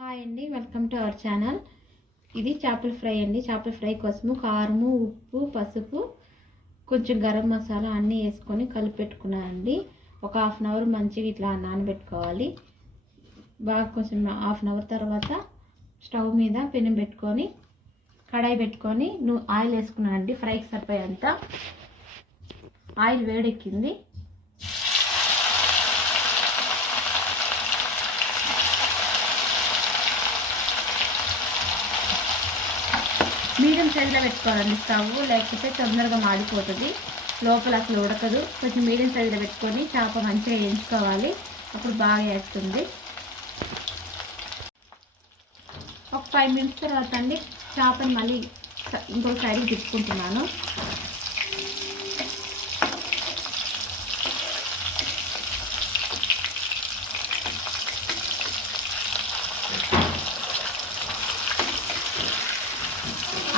Hi అండి, welcome to our channel. ఇది చేపల ఫ్రై అండి. చేపల ఫ్రై కోసము కారము, ఉప్పు, పసుపు, కొంచెం గరం మసాలా అన్నీ వేసుకొని కలిపెట్టుకున్నానండి. ఒక హాఫ్ అన్ అవర్ మంచిగా ఇట్లా నానబెట్టుకోవాలి. బాగా కొంచెం హాఫ్ అన్ అవర్ తర్వాత స్టవ్ మీద పెనం పెట్టుకొని కడాయి పెట్టుకొని ఆయిల్ వేసుకున్నానండి. ఫ్రైకి సరిపోయేంత ఆయిల్ వేడెక్కింది. మీడియం సైజులో పెట్టుకోవాలండి స్టవ్, లేకపోతే తొందరగా మాడిపోతుంది, లోపల అసలు ఉడకదు. కొంచెం మీడియం సైజులో పెట్టుకొని చేప మంచిగా వేయించుకోవాలి, అప్పుడు బాగా వేస్తుంది. ఒక 5 మినిట్స్ తర్వాత అండి చేపని మళ్ళీ ఇంకో సైడ్కి తిప్పుకుంటున్నాను.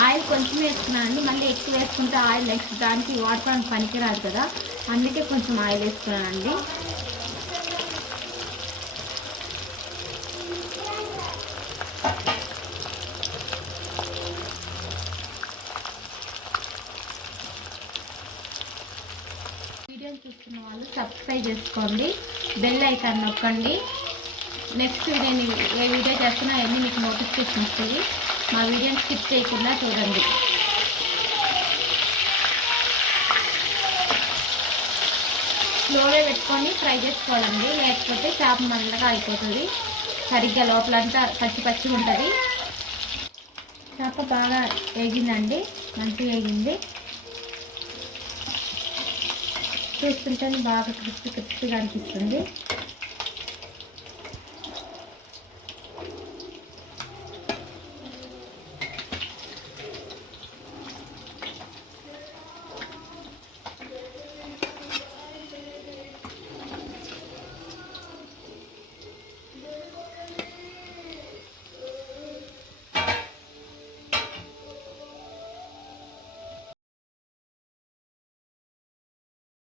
ఆయిల్ కొంచెం వేసుకున్నానండి. మళ్ళీ ఎక్కువ వేసుకుంటే ఆయిల్ నెక్స్ట్ దానికి వాడటానికి పనికిరాదు కదా, అందుకే కొంచెం ఆయిల్ వేసుకున్నానండి. వీడియో చూస్తున్న వాళ్ళు సబ్స్క్రైబ్ చేసుకోండి, బెల్ ఐకాన్ నొక్కండి. నెక్స్ట్ నేను ఏ వీడియో చేస్తున్నా అవన్నీ మీకు నోటిఫికేషన్ వస్తుంది. మా వీడియోని స్కిప్ చేయకుండా చూడండి. స్లోగా పెట్టుకొని ఫ్రై చేసుకోవాలండి, లేకపోతే చేప మందగా అయిపోతుంది, సరిగ్గా లోపలంతా పచ్చి పచ్చిగా ఉంటుంది. చేప బాగా వేగిందండి, మంచిగా వేగింది. చూస్తుంటే బాగా క్రిస్పీగా అనిపిస్తుంది.